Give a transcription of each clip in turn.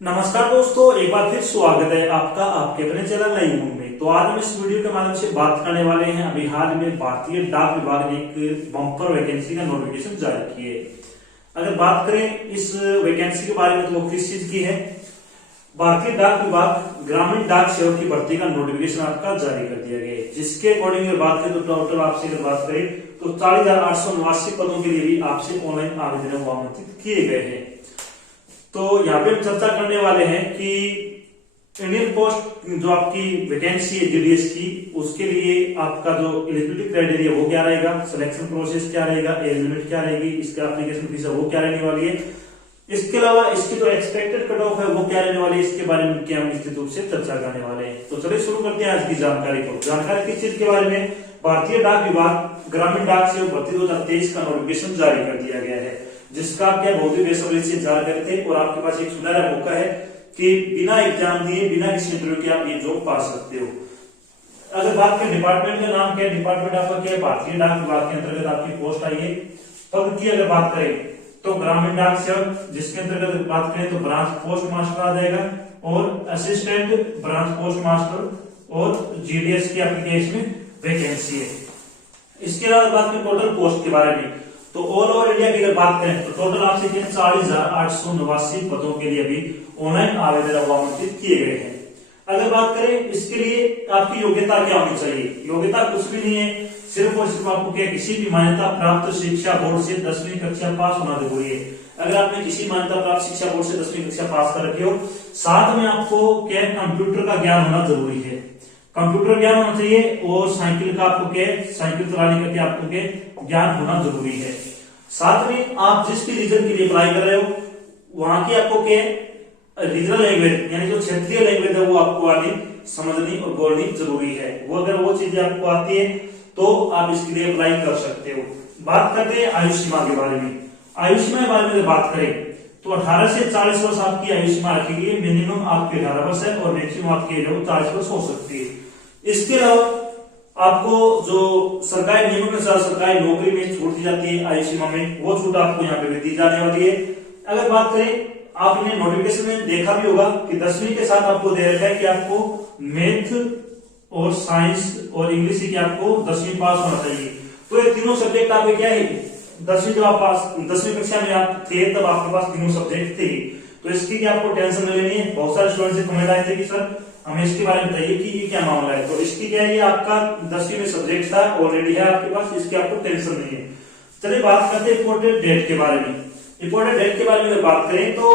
नमस्कार दोस्तों, एक बार फिर स्वागत है आपका आपके अपने चैनल नई उम्मीद में। तो आज हम इस वीडियो के माध्यम से बात करने वाले हैं अभी हाल में भारतीय डाक विभाग ने एक बम्पर वैकेंसी का नोटिफिकेशन जारी की है। अगर बात करें इस वैकेंसी के बारे में तो वो किस चीज की है, भारतीय डाक विभाग ग्रामीण डाक सेवक की भर्ती का नोटिफिकेशन आपका जारी कर दिया गया है। जिसके अकॉर्डिंग बात करें तो टोटल आपसे अगर बात करें तो 40,889 पदों के लिए भी आपसे ऑनलाइन आवेदन आमंत्रित किए गए हैं। तो यहाँ पे हम चर्चा करने वाले हैं कि इंडियन पोस्ट जो आपकी वैकेंसी है जीडीएस की, उसके लिए आपका जो एलिजिबिलिटी क्राइटेरिया वो क्या रहेगा, सिलेक्शन प्रोसेस क्या रहेगा, एज लिमिट क्या रहेगी, इसका एप्लीकेशन फीस है वो क्या रहने वाली है, इसके अलावा इसकी जो एक्सपेक्टेड कट ऑफ है वो क्या रहने वाली है, इसके बारे में क्या हम निश्चित रूप से चर्चा करने वाले हैं। तो चलिए शुरू करते हैं आज की जानकारी को। जानकारी किस चीज के बारे में, भारतीय डाक विभाग ग्रामीण डाक सेवक भर्ती 2023 का नोटिफिकेशन जारी कर दिया गया है, जिसका आप क्या बहुत ही बेसब्री से इंतजार करते हैं और आपके पास एक सुनहरा मौका है कि बिना एग्जाम दिए बिना किसी इंटरव्यू के आप ये जॉब पा सकते हो। अगर बात करें डिपार्टमेंट का नाम क्या है, डिपार्टमेंट आपका क्या है, भारतीय डाक विभाग के अंतर्गत आपकी पोस्ट आई है। पद की अगर बात करें तो ग्रामीण डाक सेवक, जिसके अंतर्गत बात करें तो ब्रांच पोस्ट मास्टर आ जाएगा और असिस्टेंट ब्रांच पोस्ट मास्टर और जीडीएस की आपकी इसमें वैकेंसी है। इसके अलावा बात करें टोटल पोस्ट के बारे में तो ऑल ओवर इंडिया की अगर बात करें तो टोटल आपसे 40,889 पदों के लिए भी ऑनलाइन आवेदन आमंत्रित किए गए हैं। अगर बात करें इसके लिए आपकी योग्यता क्या होनी चाहिए, योग्यता कुछ भी नहीं है, सिर्फ और सिर्फ आपको क्या किसी भी मान्यता प्राप्त शिक्षा बोर्ड से 10वीं कक्षा पास होना जरूरी है। अगर आपने किसी मान्यता प्राप्त शिक्षा बोर्ड से 10वीं कक्षा पास कर रखे हो, साथ में आपको क्या कंप्यूटर का ज्ञान होना जरूरी है, कंप्यूटर ज्ञान होना चाहिए और साइकिल का आपको क्या साइकिल चलाने का क्या आपको क्या ज्ञान होना जरूरी है। साथ में आप जिस भी रीजन के लिए अप्लाई कर रहे हो वहां की आपको क्या रीजनल लैंग्वेज यानी जो क्षेत्रीय लैंग्वेज है वो आपको आनी समझनी और बोलनी जरूरी है। वो अगर वो चीजें आपको आती है तो आप इसके लिए अप्लाई कर सकते हो। बात करते हैं आयु सीमा के बारे में। आयु सीमा के बारे में बात करें तो 18 से 40 वर्ष आपकी आयु सीमा रखी गई है। मिनिमम आपके 18 वर्ष है और मैक्सिमम आपकी 40 वर्ष हो सकती है। इसके अलावा आपको जो सरकारी नियमों के अनुसार सरकारी नौकरी में छूट दी जाती है आयु सीमा में, वो छूट आपको यहाँ पे भी दी जाने वाली है। अगर बात करें आपने नोटिफिकेशन में देखा भी होगा कि 10वीं के साथ आपको दे रखा है कि आपको मैथ और साइंस और इंग्लिश की आपको 10वीं पास होना चाहिए। तो ये तीनों सब्जेक्ट आपके क्या है, 10वीं जब आप पास 10वीं कक्षा में आप थे तब आपके पास तीनों सब्जेक्ट थे। तो इसकी क्या आपको टेंशन नहीं लेनी है। बहुत सारे स्टूडेंट से कमेंट आए थे कि सर हमें इसके बारे में बताइए कि ये क्या मामला है। तो इसकी क्या है, ये आपका 10वीं में सब्जेक्ट था ऑलरेडी है आपके पास, इसकी आपको टेंशन नहीं है। चलिए बात करते हैं इम्पोर्टेंट डेट के बारे में। इम्पोर्टेंट डेट के बारे में बात करें तो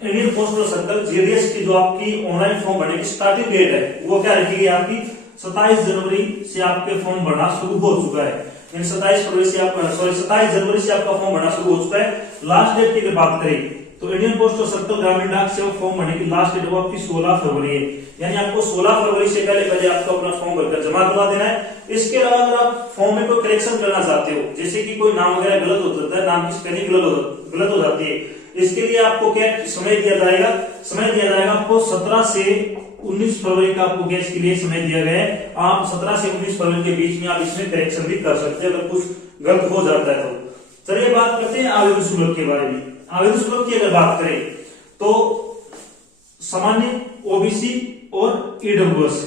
इंडियन पोस्टल सर्कल जीडीएस की जो आपकी ऑनलाइन फॉर्म भरने की स्टार्टिंग डेट है वो क्या रखी गई आपकी 27 जनवरी से आपके फॉर्म भरना शुरू हो चुका है। 27 जनवरी से आपका फॉर्म भरना शुरू हो चुका है। लास्ट डेट की अगर बात करें तो इंडियन पोस्टल सर्कल ग्रामीण डाक सेवक फॉर्म भरने की लास्ट डेट वो आपकी 16 फरवरी है। यानी आपको 16 फरवरी से पहले आपको अपना फॉर्म भरकर जमा करवा देना है। इसके अलावा अगर आप फॉर्म में कोई करेक्शन करना चाहते हो, जैसे कि कोई नाम वगैरह गलत हो जाता है, नाम की स्पेलिंग गलत हो जाती है, इसके लिए आपको क्या समय दिया जाएगा आपको 17 से 19 फरवरी का आपको इसके लिए समय दिया गया है। आप 17 से 19 फरवरी के बीच में आप इसमें करेक्शन भी कर सकते हैं अगर कुछ गलत हो जाता है तो। चलिए बात करते हैं आवेदन शुल्क के बारे में। आवेदन शुल्क की अगर बात करें तो सामान्य, ओबीसी और ईडब्ल्यूएस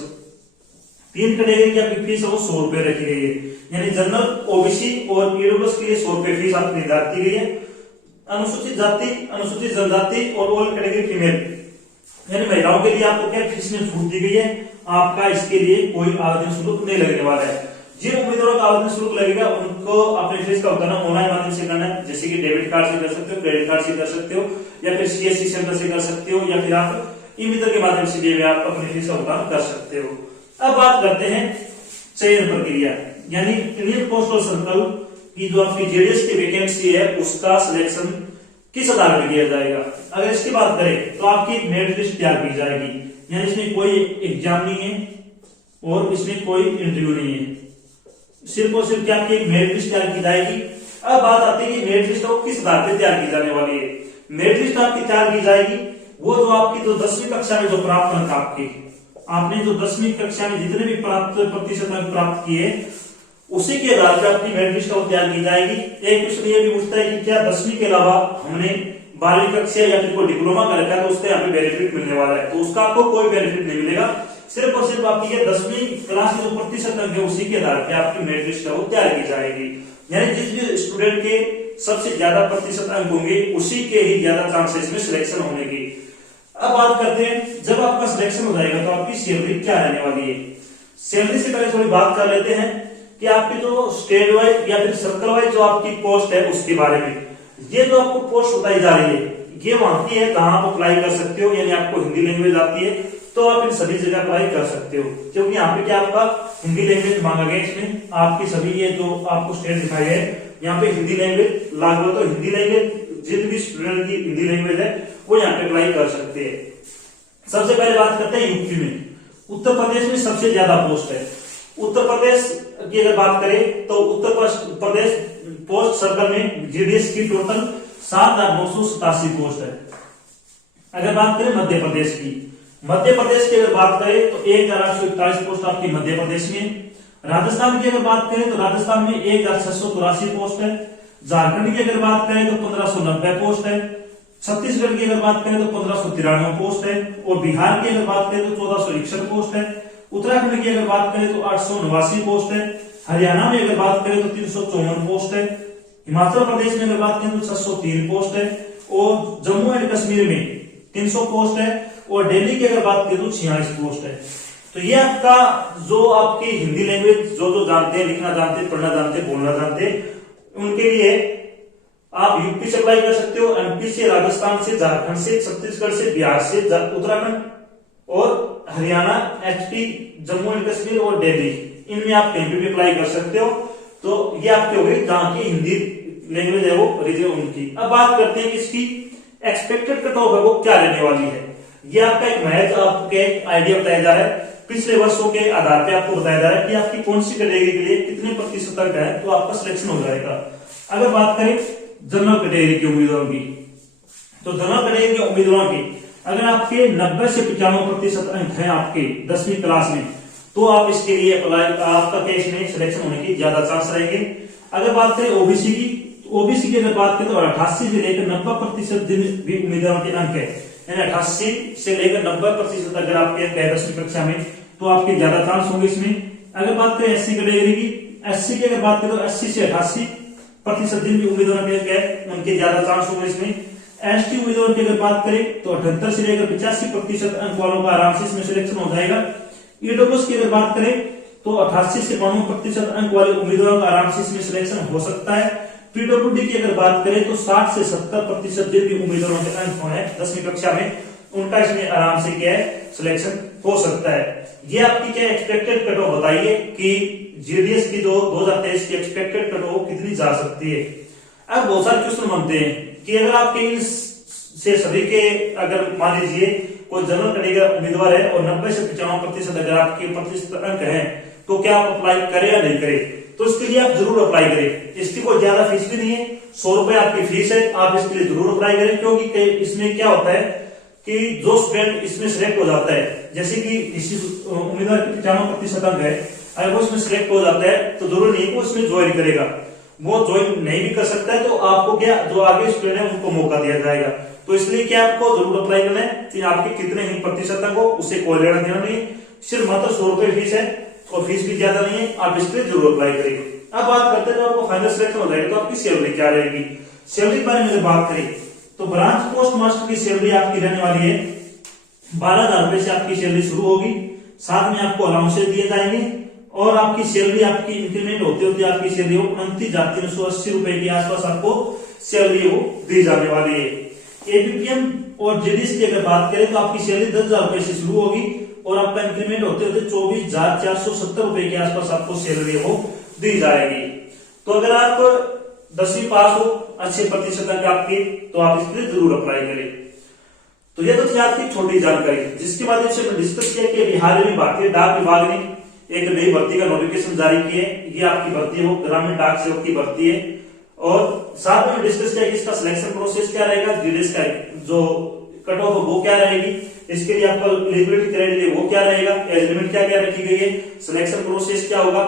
3 कैटेगरी की आपकी फीस है वो 100 रुपए रखी गई है। यानी जनरल, ओबीसी और ईडब्ल्यूएस के लिए 100 रुपए फीस आपकी निर्धारित की गई है। अनुसूचित जाति, अनुसूचित जनजाति और ऑल कैटेगरी फीमेल यानी महिलाओं के लिए आपको क्या फीस में छूट दी गई है। आपका इसके लिए कोई आवेदन शुल्क नहीं लगने वाला है। जिन उम्मीदवारों का आवेदन शुल्क लगेगा उनको अपने फीस का भुगतान ऑनलाइन माध्यम से करना है, जैसे कि डेबिट कार्ड से कर सकते हो, क्रेडिट कार्ड से कर सकते हो या फिर सीएससी सेंटर से कर सकते हो या फिर आप ई-मित्र के माध्यम से भी आप अपनी फीस का भुगतान कर सकते हो। अब बात करते हैं चयन प्रक्रिया, यानी इंडियन पोस्टल सर्कल की जो आपकी जेडीएस की वैकेंसी है उसका सिलेक्शन किस आधार पर किया जाएगा। अगर इसकी बात करें तो आपकी मेरिट लिस्ट तैयार की जाएगी, यानी इसमें कोई एग्जाम नहीं है और इसमें कोई इंटरव्यू नहीं है, सिर्फ और सिर्फ क्या आपकी मेरिट लिस्ट तैयार की जाएगी। अब बात आती है कि मेरिट लिस्ट किस आधार पर तैयार की जाने वाली है। मेरिट लिस्ट आपकी तैयार की जाएगी वो जो आपकी जो 10वीं कक्षा में जो प्राप्त अंक आपने जो 10वीं कक्षा में जितने भी प्रतिशत अंक प्राप्त किए उसी के आधार पर आपकी मेरिट लिस्ट तैयार की जाएगी। एक क्वेश्चन ये भी पूछता है कि क्या 10वीं के अलावा हमने 12वीं कक्षा या फिर कोई डिप्लोमा कर रखा है तो उसका यहाँ पे बेनिफिट मिलने वाला है। तो उसका आपको कोई बेनिफिट नहीं मिलेगा, सिर्फ और सिर्फ आपकी 10वीं क्लास के जो प्रतिशत अंक है उसी के आधार पे आपकी मेरिट लिस्ट है वो तैयार की जाएगी। यानी जिस भी स्टूडेंट के सबसे ज्यादा प्रतिशत अंक होंगे उसी के ही ज्यादा चांसेस में सिलेक्शन होने की। अब बात करते हैं, जब आपका सिलेक्शन हो जाएगा तो आपकी सैलरी क्या रहने वाली है। सैलरी से पहले थोड़ी बात कर लेते हैं कि आपकी जो स्टेट वाइज या फिर सर्कल वाइज जो आपकी पोस्ट है उसके बारे में। ये जो आपको पोस्ट बताई जा रही है ये वहां की है कहां आप अप्लाई कर सकते हो, यानी आपको हिंदी लैंग्वेज आती है तो आप इन सभी जगह अप्लाई कर सकते हो, क्योंकि यहाँ पे क्या आपका हिंदी लैंग्वेज मांगा गया। इसमें आपकी सभी ये जो आपको स्टेट दिखाई है यहाँ पे हिंदी लैंग्वेज लागू है, तो हिंदी लैंग्वेज जिन भी स्टूडेंट की हिंदी लैंग्वेज है वो यहाँ पे अप्लाई कर सकते हैं। सबसे पहले बात करते हैं यूपी में। उत्तर प्रदेश में सबसे ज्यादा पोस्ट है। उत्तर प्रदेश की अगर बात करें तो उत्तर प्रदेश पोस्ट सर्कल में जीडीएस की टोटल 7,987 पोस्ट है। अगर बात करें मध्य प्रदेश की, मध्य प्रदेश की अगर बात करें तो 1,841 पोस्ट आपकी मध्य प्रदेश में। राजस्थान की अगर बात करें तो राजस्थान में 1,684 पोस्ट है। झारखंड की अगर बात करें तो 1,590 पोस्ट है। छत्तीसगढ़ की अगर बात करें तो 1,593 पोस्ट है। और बिहार की अगर बात करें तो 1,461 पोस्ट है। उत्तराखंड की अगर बात करें तो 889 पोस्ट है। हरियाणा में अगर बात करें तो 354 पोस्ट है। हिमाचल प्रदेश में अगर बात करें तो 603 पोस्ट है। और जम्मू एंड कश्मीर में 300 पोस्ट है। और दिल्ली की अगर बात करें तो 46 पोस्ट है। तो ये आपका जो आपकी हिंदी लैंग्वेज जो जानते हैं, लिखना जानते हैं, पढ़ना जानते हैं, बोलना जानते हैं, उनके लिए आप यूपी से अप्लाई कर सकते हो, एमपी से, राजस्थान से, झारखंड से, छत्तीसगढ़ से, बिहार से, उत्तराखंड और हरियाणा, एचपी, जम्मू एंड कश्मीर और दिल्ली, इनमें आप कहीं भी अप्लाई कर सकते हो। तो ये आपके हो गई जहां की हिंदी लैंग्वेज है वो रीजन उनकी। अब बात करते हैं कि इसकी एक्सपेक्टेड कट ऑफ है वो क्या रहने वाली है। ये आपका एक महज आपको एक आइडिया बताया जा रहा है, पिछले वर्षों के आधार पे आपको बताया जा रहा है कि आपकी कौन सी कैटेगरी के लिए कितने प्रतिशत तक है तो आपका सिलेक्शन हो जाएगा। अगर बात करें जनरल कैटेगरी के उम्मीदवारों की, तो जनरल कैटेगरी के उम्मीदवारों की अगर आपके 90 से 95% अंक है आपके 10वीं क्लास में तो आप इसके लिए अप्लाई, आपका केस में सिलेक्शन होने की ज्यादा चांस रहेंगे। अगर बात करें ओबीसी की, तो ओबीसी की अगर बात करें तो 88 से लेकर 90% जिन भी उम्मीदवारों के अंक है, यानी 88 से लेकर 90% अगर आपके अंक है 10वीं कक्षा में तो आपके ज्यादा चांस होंगे इसमें। अगर बात करें एससी कैटेगरी की, एससी की अगर बात करें तो 80 से 88% जिन भी उम्मीदवारों के अंक है उनके ज्यादा चांस होंगे इसमें। एसटी उम्मीदवार की अगर बात करें तो 78 से लेकर 85% अंक वालों का आराम से इसमें सिलेक्शन हो जाएगा। ईडब्ल्यूएस की अगर बात करें तो 88 से 92% अंक वाले उम्मीदवारों का आराम से इसमें सिलेक्शन हो सकता है। पीडब्ल्यूडी की अगर बात करें तो 60 से 70% जिन भी उम्मीदवारों के अंक हैं 10वीं कक्षा में उनका इसमें आराम से क्या है सिलेक्शन हो सकता है। ये आपकी क्या एक्सपेक्टेड कट ऑफ बताइए कि जीडीएस की जो 2023 की एक्सपेक्टेड कट ऑफ कितनी जा सकती है। अब बहुत सारे क्वेश्चन बनते हैं कि अगर आपके से सभी के अगर मान लीजिए कोई जनरल कैटेगरी का उम्मीदवार है और 90 से 95% अगर आपके प्रतिशत अंक हैं तो क्या आप अप्लाई करें या नहीं करें, तो इसके लिए आप जरूर अप्लाई करें। इसकी कोई ज्यादा फीस भी नहीं है, 100 रुपए आपकी फीस है, आप इसके लिए जरूर अप्लाई करें। क्योंकि इसमें क्या होता है कि जो स्टूडेंट इसमें सिलेक्ट हो जाता है, जैसे कि इसी उम्मीदवार के 95% अंक है, अगर वो इसमें सिलेक्ट हो जाता है तो जरूर नहीं वो इसमें ज्वाइन करेगा, वो ज्वाइन नहीं भी कर सकता है तो आपको क्या जो आगे स्टूडेंट है उनको मौका दिया जाएगा। तो इसलिए क्या आपको जरूर अप्लाई करना है कि आपके कितने ही प्रतिशत तक हो उससे कोई लेना देना नहीं, सिर्फ मात्र 100 रुपए फीस है और फीस भी ज्यादा नहीं है, आप इसके लिए जरूर अप्लाई करें। अब बात करते हैं जब आपको फाइनल सिलेक्शन हो जाएगा तो आपकी सैलरी क्या रहेगी। सैलरी के बारे में बात करें तो ब्रांच पोस्ट मास्टर की सैलरी आपकी रहने वाली है 12,000 रुपए से आपकी सैलरी शुरू होगी, साथ में आपको अलाउंसेस दिए जाएंगे और आपकी सैलरी आपकी इंक्रीमेंट होते होते आपकी सैलरी 29,380 रुपए के आसपास आपको सैलरी वो दी जाने वाली है। एपीपीएम और जेडीएस की अगर बात करें तो आपकी सैलरी 10,000 रुपए से शुरू होगी और आपका इंक्रीमेंट होते होते 24,470 रुपए के आसपास आपको सैलरी वो दी जाएगी। तो अगर आप 10वीं पास हो, अच्छे प्रतिशत अंक आपके, तो आप इसके लिए जरूर अप्लाई करें। तो ये तो थी आपकी छोटी जानकारी जिसके माध्यम से हमने डिस्कस किया कि बिहार में भारतीय डाक विभाग ने एक नई भर्ती का नोटिफिकेशन जारी किया है। ये आपकी भर्ती है वो ग्रामीण डाक सेवक की भर्ती है और साथ में डिस्कस किया कि इसका सिलेक्शन प्रोसेस क्या रहेगा, जीडीएस का जो कट ऑफ वो क्या रहेगी, इसके लिए आपका एलिजिबिलिटी क्राइटेरिया वो क्या रहेगा, एज लिमिट क्या क्या रखी गई है, सिलेक्शन प्रोसेस क्या होगा,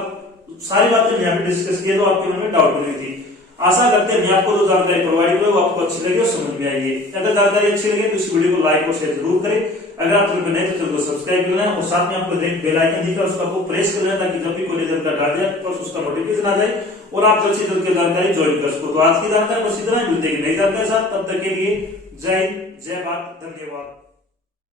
सारी बातें यहाँ पे डिस्कस किए तो आपके मन में डाउट नहीं थी। आशा करते हैं मैं आपको जो जानकारी प्रोवाइड हुई वो आपको अच्छी लगी और समझ में आई है। अगर जानकारी अच्छी लगे तो इस वीडियो को लाइक और शेयर जरूर करें। अगर आप चैनल पर नए तो चैनल को सब्सक्राइब कर लेना और साथ में आपको बेल आइकन दिख रहा है उसको आपको प्रेस कर लेना ताकि जब भी कोई रिजल्ट का डाल दिया तो उसका नोटिफिकेशन आ जाए और आप जल्द से जल्द की जानकारी ज्वाइन कर सको। तो आज की जानकारी बस इतना ही, मिलते हैं नई जानकारी के साथ, तब तक के लिए जय हिंद, जय भारत, धन्यवाद।